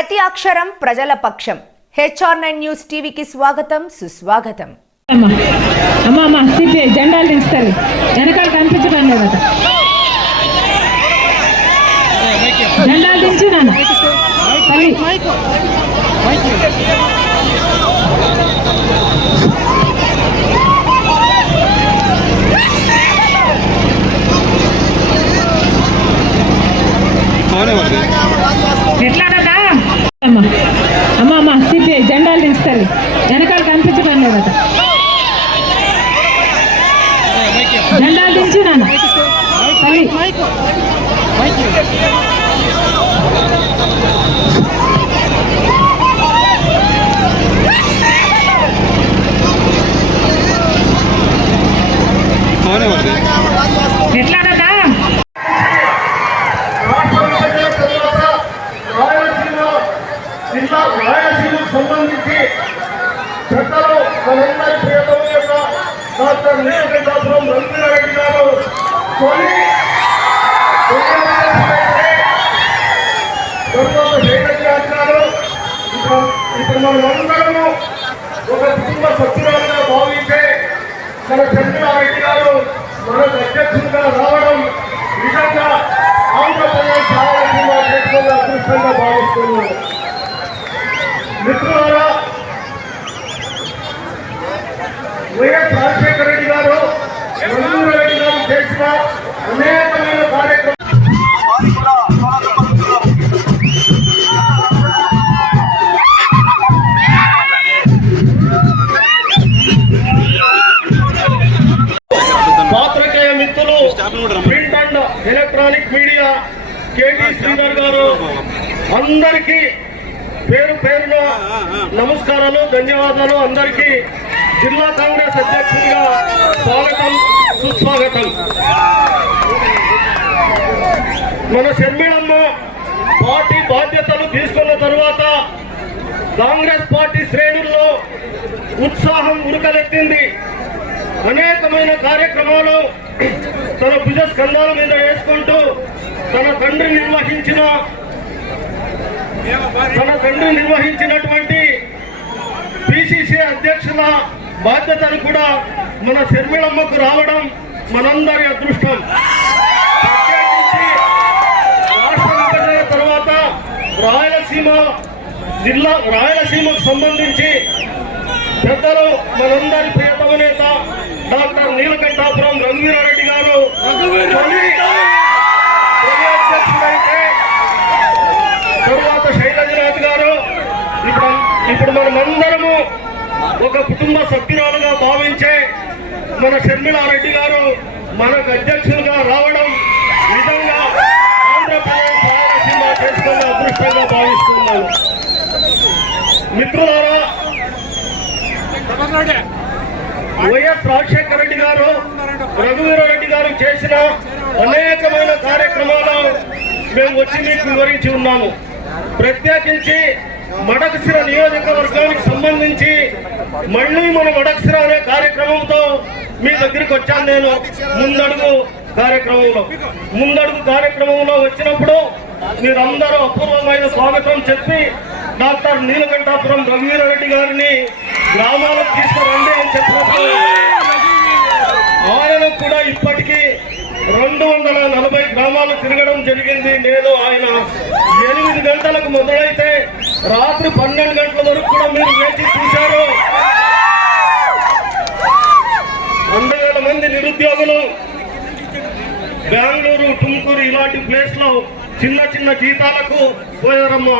ప్రతి అక్షరం ప్రజల పక్షం. HR9 న్యూస్ టీవీకి స్వాగతం, సుస్వాగతం. అమ్మా సిపి జెండాలు దించుతారు, వెనకాల కనిపించడం లేదట. జెండాలు దించు నాన్న. ఎట్లాడదా అమ్మా సిపి జెండాలు దించుతారు, వెనకాల కనిపించడం లేదట. జెండాలు దించు నాన్న. ఎట్లాడదా రాయలసీమకు సంబంధించి పెద్దలు మనందరి ప్రియతమ యొక్క డాక్టర్ నీలకంఠాపురం రంగారెడ్డి గారు కొన్ని అంటున్నారు. ఇప్పుడు మనమందరము ఒక కుటుంబ సభ్యురాలుగా భావించే మన చంద్రారెడ్డి గారు మనకు అధ్యక్షులుగా రావడం నిజంగా ఆంధ్రప్రదేశ్ రాయలసీమ చేసుకున్న అదృష్టంగా భావిస్తున్నాను. మిత్రులారా, వైఎస్ రాజశేఖర రెడ్డి గారు, రంగారెడ్డి గారు చేసిన అనేకమైన కార్యక్రమాలు పాత్రికేయ మిత్రులు, print and electronic media, KT Sridhar గారు, అందరికీ పేరు పేరున నమస్కారాలు, ధన్యవాదాలు. అందరికీ జిల్లా కాంగ్రెస్ అధ్యక్షుడిగా స్వాగతం, సుస్వాగతం. మన షర్మిళమ్మ పార్టీ బాధ్యతలు తీసుకున్న తరువాత కాంగ్రెస్ పార్టీ శ్రేణుల్లో ఉత్సాహం ఉరకలెత్తింది. అనేకమైన కార్యక్రమాలు తన భుజ స్కంధాల మీద వేసుకుంటూ తన తండ్రి నిర్వహించినటువంటి పిసిసి అధ్యక్షుల బాధ్యతలు కూడా మన షర్మిళమ్మకు రావడం మనందరి అదృష్టం. ప్రత్యేకించి రాష్ట్ర విభజన తర్వాత రాయలసీమకు సంబంధించి పెద్దలు మనందరి ప్రియతమ నేత డాక్టర్ నీలకంఠాపురం రఘువీరారెడ్డి గారు అధ్యక్షులైతే తరువాత శైలజనాథ్ గారు, ఇప్పుడు మనమందరము ఒక కుటుంబ సభ్యురాలుగా భావించే మన షర్మిళారెడ్డి గారు మనకు అధ్యక్షులుగా రావడం నిజంగా ఆంధ్రప్రదేశ్ రాయలసీమ చేసుకున్న అదృష్టంగా భావిస్తున్నాను. మిత్రులారా, వైఎస్ రాజశేఖర రెడ్డి గారు, రఘువీరారెడ్డి గారు చేసిన అనేకమైన కార్యక్రమాలు మేము వచ్చి మీకు వివరించి ఉన్నాము. ప్రత్యేకించి మడకశిర నియోజకవర్గానికి సంబంధించి మళ్ళీ మన మడకశిర అనే కార్యక్రమంతో మీ దగ్గరికి వచ్చాను. నేను ముందడుగు కార్యక్రమంలో వచ్చినప్పుడు మీరందరూ అపూర్వమైన స్వాగతం చెప్పి డాక్టర్ నీలకంఠాపురం రఘువీరారెడ్డి గారిని గ్రామాలకు తీసుకురండి అని చెప్పినప్పుడు ఆయన కూడా ఇప్పటికీ 240 గ్రామాలు తిరగడం జరిగింది. నేను ఆయన 8 గంటలకు మొదలైతే రాత్రి 12 గంటల వరకు కూడా మీరు వేచి చూశారు. 100,000 మంది నిరుద్యోగులు బెంగళూరు, తుమ్కూరు ఇలాంటి ప్లేస్ లో చిన్న జీతాలకు పోయారమ్మ.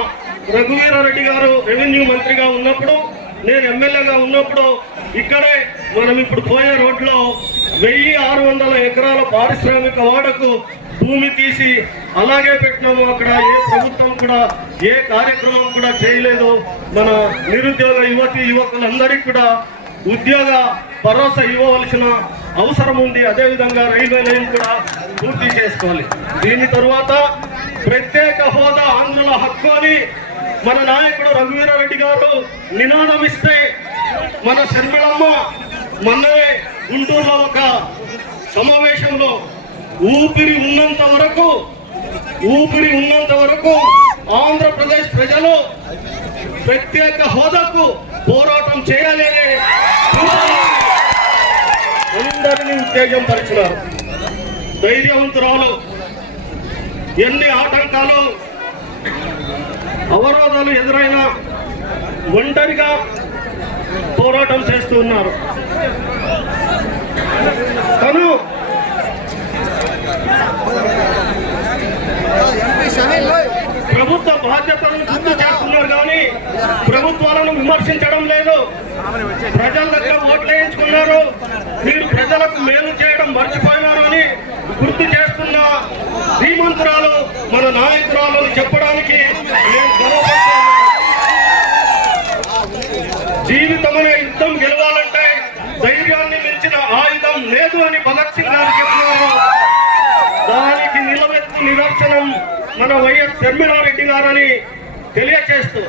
రఘువీరారెడ్డి గారు రెవెన్యూ మంత్రిగా ఉన్నప్పుడు, నేను ఎమ్మెల్యేగా ఉన్నప్పుడు ఇక్కడే మనం ఇప్పుడు పోయే రోడ్లో 1600 ఎకరాల పారిశ్రామిక వాడకు భూమి తీసి అలాగే పెట్టినాము. అక్కడ ఏ ప్రభుత్వం కూడా ఏ కార్యక్రమం కూడా చేయలేదు. మన నిరుద్యోగ యువకులందరికీ కూడా ఉద్యోగ భరోసా ఇవ్వవలసిన అవసరం ఉంది. అదేవిధంగా రైల్వే లైన్ కూడా పూర్తి చేసుకోవాలి. దీని తరువాత ప్రత్యేక హోదా ఆంధ్రుల హక్కు అని మన నాయకుడు రఘువీరారెడ్డి గారు నినాదం ఇస్తే మన షర్మిళమ్మ మొన్ననే గుంటూరులో ఒక సమావేశంలో ఊపిరి ఉన్నంత వరకు ఊపిరి ఉన్నంత వరకు ఆంధ్రప్రదేశ్ ప్రజలు ప్రత్యేక హోదాకు పోరాటం చేయాలని అందరినీ ఉత్తేజం పరిచినారు. ధైర్యవంతురాలు ఎన్ని ఆటంకాలు అవరోధాలు ఎదురైనా ఒంటరిగా పోరాటం చేస్తూ ఉన్నారు. తను ప్రభుత్వ బాధ్యతలను గుర్తు చేస్తున్నారు కానీ ప్రభుత్వాలను విమర్శించడం లేదు. ప్రజల దగ్గర ఓట్లు వేయించుకున్నారు, మీరు ప్రజలకు మేలు చేయడం మర్చిపోయినారు అని గుర్తు చేస్తున్న శ్రీమంతురాలు మన నాయకురాలు అని చెప్పడానికి నేను గర్వపడుతున్నాను. జీవితం అనే యుద్ధం గెలవాలంటే ధైర్యాన్ని మించిన ఆయుధం లేదు అని భగత్ సింగ్ గారు చెప్పినారు. దానికి నిలవెత్తు నిదర్శనం మన వైఎస్ షర్మిలారెడ్డి గారని తెలియచేస్తూ